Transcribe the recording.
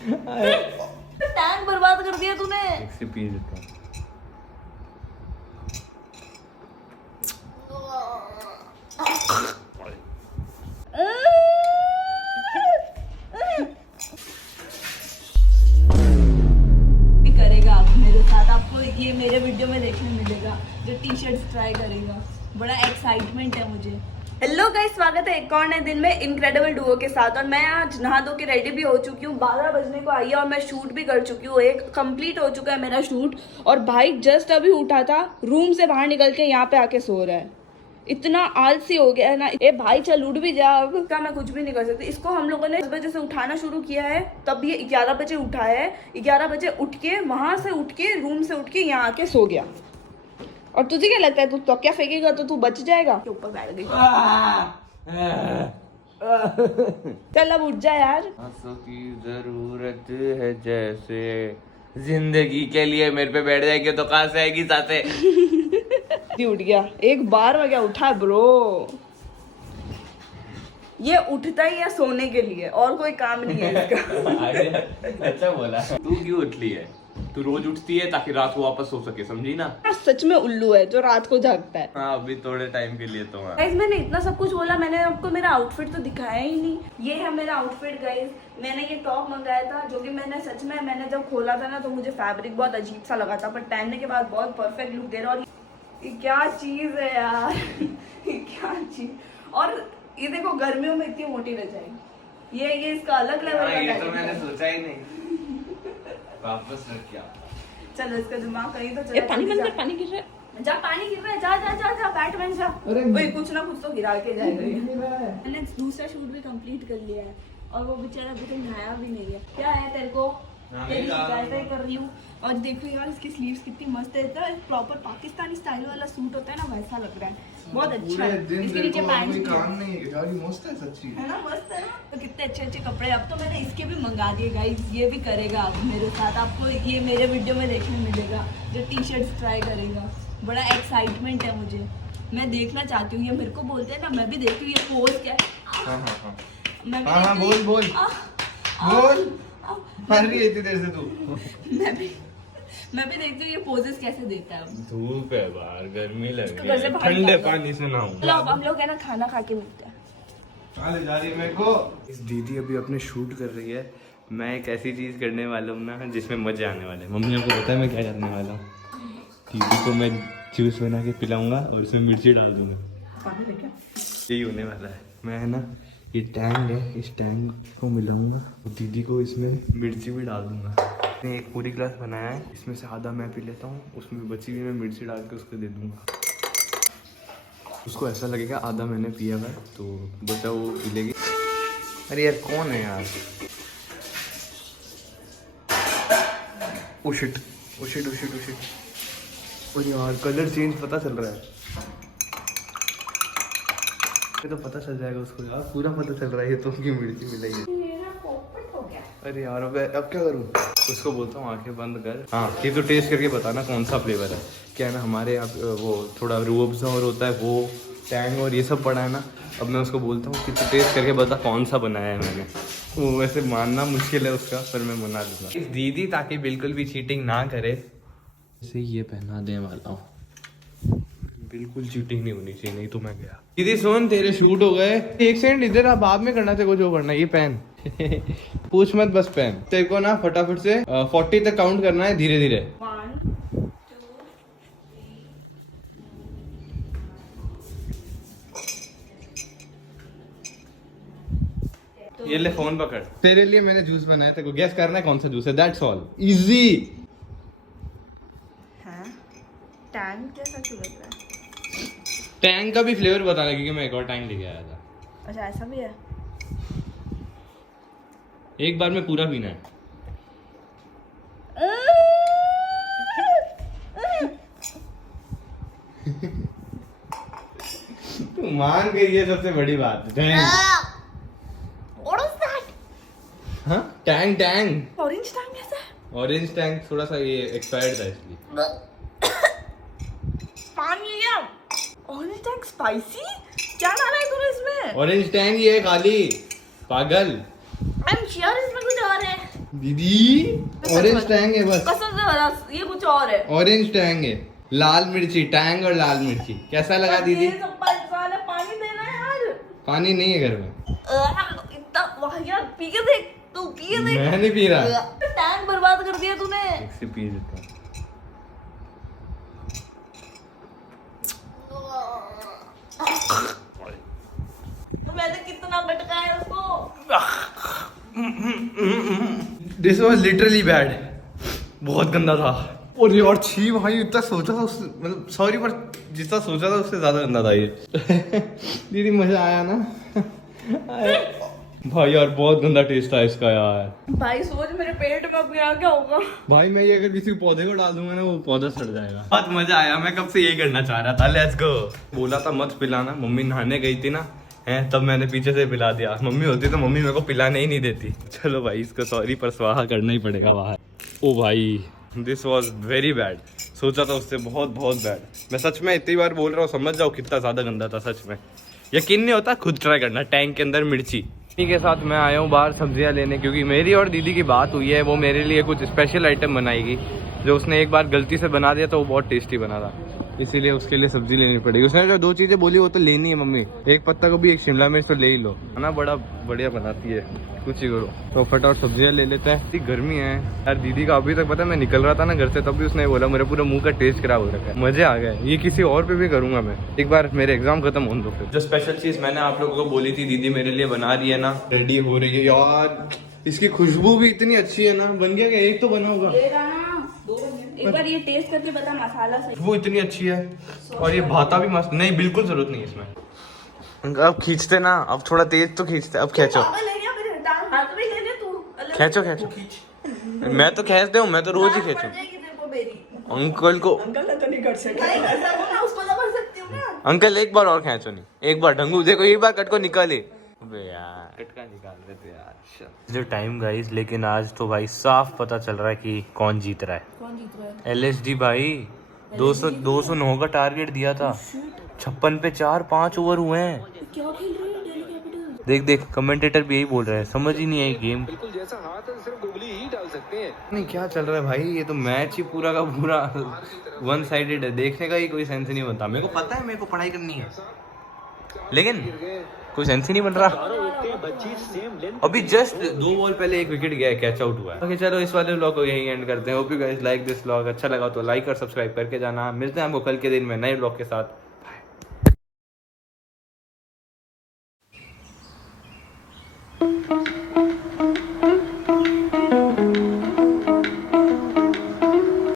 Tank बर्बाद कर दिया तूने। एक से पी देता हूँ। करेगा आप मेरे साथ, आपको ये मेरे वीडियो में देखने मिलेगा जो टी शर्ट्स ट्राई करेगा। बड़ा एक्साइटमेंट है मुझे। हेलो गाइस, स्वागत है एक और नए दिन में इनक्रेडिबल डुओ के साथ। और मैं आज नहा धो के रेडी भी हो चुकी हूँ, 12 बजने को आई है और मैं शूट भी कर चुकी हूँ। एक कंप्लीट हो चुका है मेरा शूट। और भाई जस्ट अभी उठा था, रूम से बाहर निकल के यहाँ पे आके सो रहा है। इतना आलसी हो गया है ना। ए भाई चल उठ भी जा, अब का मैं कुछ भी नहीं कर सकती। इसको हम लोगों ने 10 बजे से उठाना शुरू किया है, तब ये 11 बजे उठा है। 11 बजे उठ के वहां से उठ के रूम से उठ के यहाँ आके सो गया। और तुझे क्या लगता है तू तो क्या फेंकेगा तो तू बच जाएगा? के ऊपर बैठ गई। चल अब उठ जा यार। आंसू की जरूरत है जैसे जिंदगी के लिए, मेरे पे बैठ जाएगी तो कहाँ से आएगी साथे। उठ गया एक बार में, क्या उठा ब्रो। ये उठता ही है सोने के लिए, और कोई काम नहीं है इसका। अच्छा बोला। तू क्यों उठ ली है? तू रोज उठती है ताकि रात को वापस सो सके, समझी ना? सच में उल्लू है जो रात को जागता है। हाँ अभी थोड़े टाइम के लिए तो। गाइस मैंने इतना सब कुछ बोला, मैंने आपको मेरा आउटफिट तो दिखाया ही नहीं। ये है मेरा आउटफिट गाइस। मैंने ये टॉप मंगाया था, जो कि मैंने सच में मैंने जब खोला था ना तो मुझे फैब्रिक बहुत अजीब सा लगा था, पर पहनने के बाद बहुत परफेक्ट लुक दे रहा है। और ये क्या चीज है यार। ये क्या चीज। और ये देखो गर्मियों में इतनी मोटी रह जाएगी। ये इसका अलग लेवल का। ये तो मैंने सोचा ही नहीं। वापस रख क्या? चलो इसका दिमाग कहीं तो चला। पानी बंद कर, पानी गिर रहा है। जा पानी गिर रहा है, जा जा जा जा बैटमैन जा। ओए कुछ ना कुछ तो गिरा के जाएगा ये। मैंने दूसरा शूट भी कंप्लीट कर लिया है और वो बेचारा अभी तक नहाया भी नहीं है। क्या है तेरे को? तेरी शिकायत ही कर रही हूँ। और देखो यार इसकी स्लीव्स कितनी मस्त है। इतना प्रॉपर पाकिस्तानी स्टाइल वाला सूट होता है ना, वैसा लग रहा है। बहुत अच्छा है। इसके नीचे पैंट भी मस्त है, सच्ची है ना, मस्त है ना। तो कितने अच्छे अच्छे कपड़े। अब तो मैंने इसके भी मंगा दिए गाइस। ये भी करेगा अब मेरे साथ, आपको ये मेरे वीडियो में देखने मिलेगा जो टी शर्ट्स ट्राई करेगा। बड़ा एक्साइटमेंट है मुझे, मैं देखना चाहती हूँ। ये मेरे को बोलते हैं ना, मैं भी देखती हूँ ये पोज क्या है। मैं भी हाँ बोल बोल बोल। मर रही है इतनी देर से तू। मैं भी देखती हूँ ये पोजेस कैसे देता है। धूप है बाहर, गर्मी लग इसको रही घर से है, बाहर ठंडे निकाल दो। पानी से नहाऊं। चलो अब हम लोग है ना खाना खा के मिलते हैं। कहाँ ले जा रही है मेरे को? इस दीदी अभी अपने शूट कर रही है। मैं एक ऐसी चीज करने वाला हूँ ना जिसमें मजे आने वाले हैं। मम्मी को पता है मैं क्या करने वाला हूँ? दीदी को मैं जूस बना के पिलाऊंगा और इसमें मिर्ची डाल दूंगा। यही होने वाला है। मैं है ना, ये टैंग है, इस टैंग को मिलाऊंगा और दीदी को इसमें मिर्ची भी डाल दूंगा। मैंने एक पूरी ग्लास बनाया है, इसमें से आधा मैं पी लेता हूँ, उसमें बची हुई मैं मिर्ची डाल के उसको दे दूंगा। उसको ऐसा लगेगा आधा मैंने पिया है तो बचा वो पी लेगी। अरे यार कौन है यार? उशिट उशिट उशिट उशिट। और यार कलर चेंज पता चल रहा है। ये तो पता चल जाएगा उसको यार, पूरा पता चल रहा है ये तो की मिर्ची मिलेगी। अरे यार अब क्या करूँ? उसको बोलता हूँ आंखें बंद कर। हाँ ये तो टेस्ट करके बताना कौन सा फ्लेवर है। क्या है ना, हमारे यहाँ वो थोड़ा रूह अफ़ज़ा और होता है, वो टैंग और ये सब पड़ा है ना। अब मैं उसको बोलता हूँ कि तू टेस्ट करके बता कौन सा बनाया है मैंने। वो वैसे मानना मुश्किल है उसका, पर मैं मना दूंगा। इस दीदी ताकि बिल्कुल भी चीटिंग ना करे, इसे ये पहना देने वाला हूँ। बिल्कुल चीटिंग नहीं होनी चाहिए, नहीं तो मैं गया। दीदी सुन, तेरे शूट हो गए। एक सेकंड इधर आ, बाद में करना तेरे को जो करना है। ये पहन। पूछ मत, बस पहन। तेरे को ना फटाफट से 40 तक काउंट करना है, धीरे धीरे। 1 2 ये ले फोन पकड़। तेरे लिए मैंने जूस बनाया, तेरे को गेस करना है कौन सा जूस है। That's all, easy. हाँ टैंग जैसा क्यों लग रहा है? टैंग का भी फ्लेवर बताना, क्योंकि मैं एक और टैंग लेके आया था। अच्छा ऐसा भी है। एक बार में पूरा पीना है। तू मान गई, ये सबसे बड़ी बात है। What is that? हाँ टैंग टैंग ऑरेंज टैंग कैसा है? ऑरेंज टैंग थोड़ा सा ये एक्सपायर्ड था इसलिए। पानी लिया। Orange Tang spicy? क्या डाला है तूने इसमें? ऑरेंज टैंग ये खाली पागल। I'm sure इसमें कुछ और है। दीदी ऑरेंज टैंग है बस। कसम से बता, ये कुछ और है। ऑरेंज टैंग है, लाल मिर्ची टैंग और लाल मिर्ची। कैसा लगा दीदी? ये सब परेशान है, पानी देना है यार। पानी नहीं है घर में। इतना वाहियात, पी के देख तू, पी के देख। मैं नहीं पी रहा। टैंक बर्बाद कर दिया तूने। एक से पी देता हूँ। मैंने कितना भटका है उसको। दिस वाज लिटरली बैड, बहुत गंदा था। और यार छी भाई, इतना सोचा था उससे, मतलब सॉरी पर जितना सोचा था उससे ज्यादा गंदा था ये। दीदी मजा आया ना? भाई यार बहुत गंदा टेस्ट था इसका यार। भाई सोच मेरे पेट में अपने आ क्या होगा। भाई मैं ये अगर किसी पौधे को डाल दूंगा ना, वो पौधा सड़ जाएगा। बहुत मजा आया, मैं कब से यही करना चाह रहा था। Let's go. बोला था मत पिलाना, मम्मी नहाने गई थी ना, है तब मैंने पीछे से पिला दिया। मम्मी होती तो मम्मी मेरे को पिलाने ही नहीं देती। चलो भाई, इसको सॉरी पर स्वाहा करना ही पड़ेगा बाहर। ओ भाई, दिस वॉज वेरी बैड। सोचा था उससे बहुत बहुत बैड। मैं सच में इतनी बार बोल रहा हूँ, समझ जाओ कितना ज्यादा गंदा था। सच में यकीन नहीं होता, खुद ट्राई करना। टैंक के अंदर मिर्ची के साथ मैं आया हूँ बाहर सब्जियाँ लेने, क्योंकि मेरी और दीदी की बात हुई है। वो मेरे लिए कुछ स्पेशल आइटम बनाएगी, जो उसने एक बार गलती से बना दिया तो वो बहुत टेस्टी बना था, इसीलिए उसके लिए सब्जी लेनी पड़ेगी। उसने जो 2 चीजें बोली वो तो लेनी है मम्मी। एक पत्ता गोभी, एक शिमला मिर्च तो ले ही लो, है ना। बड़ा बढ़िया बनाती है, कुछ ही करो। तो फटाफट सब्जियां ले लेते हैं। इतनी गर्मी है यार। दीदी का अभी तक पता है, मैं निकल रहा था ना घर से, तब भी उसने बोला मेरे पूरा मुंह का टेस्ट खराब हो रखा है। मजे आ गए। ये किसी और पे भी करूंगा मैं, एक बार मेरे एग्जाम खत्म होने दो फिर। जो स्पेशल चीज मैंने आप लोगों को बोली थी, दीदी मेरे लिए बना रही है ना, रेडी हो रही है यार। इसकी खुशबू भी इतनी अच्छी है ना। बन गया क्या? एक तो बना होगा। एक बार ये टेस्ट करके बता, मसाला सही। वो इतनी अच्छी है और ये भाता भी मस्त। नहीं, बिल्कुल जरूरत नहीं इसमें। अब खींचते ना, अब थोड़ा तेज तो खींचते। अब खींचो खींचो खींचो। मैं तो खींचते हूँ, मैं तो रोज ही खींचू। अंकल को, अंकल एक बार और खींचो। नहीं, एक बार ढंगू देखो, एक बार कट को निकाले यार, कटका निकाल देते यार। जो टाइम गाइस, लेकिन आज तो भाई साफ पता चल रहा है कि कौन जीत रहा है। कौन जीत रहा है? LSD भाई 209 का टारगेट दिया था, 56 पे 4-5 ओवर हुए हैं। क्या खेल रहे हैं दिल्ली कैपिटल्स? देख देख, कमेंटेटर भी यही बोल रहे हैं, समझ ही नहीं आई गेम। बिल्कुल जैसा हाथ है सिर्फ गुगली ही डाल सकते हैं। नहीं क्या चल रहा है भाई, ये तो मैच ही पूरा का पूरा वन साइडेड है। देखने का ही कोई सेंस नहीं बनता। मेरे को पता है मेरे को पढ़ाई करनी है, लेकिन कोई सेंस ही नहीं बन रहा। अभी जस्ट 2 बॉल पहले 1 विकेट गया है, कैच आउट हुआ है। ओके चलो, इस वाले व्लॉग को यही एंड करते हैं। Hope you guys like this vlog. अच्छा लगा तो लाइक और सब्सक्राइब करके जाना। मिलते हैं आपको कल के दिन में नए व्लॉग के साथ।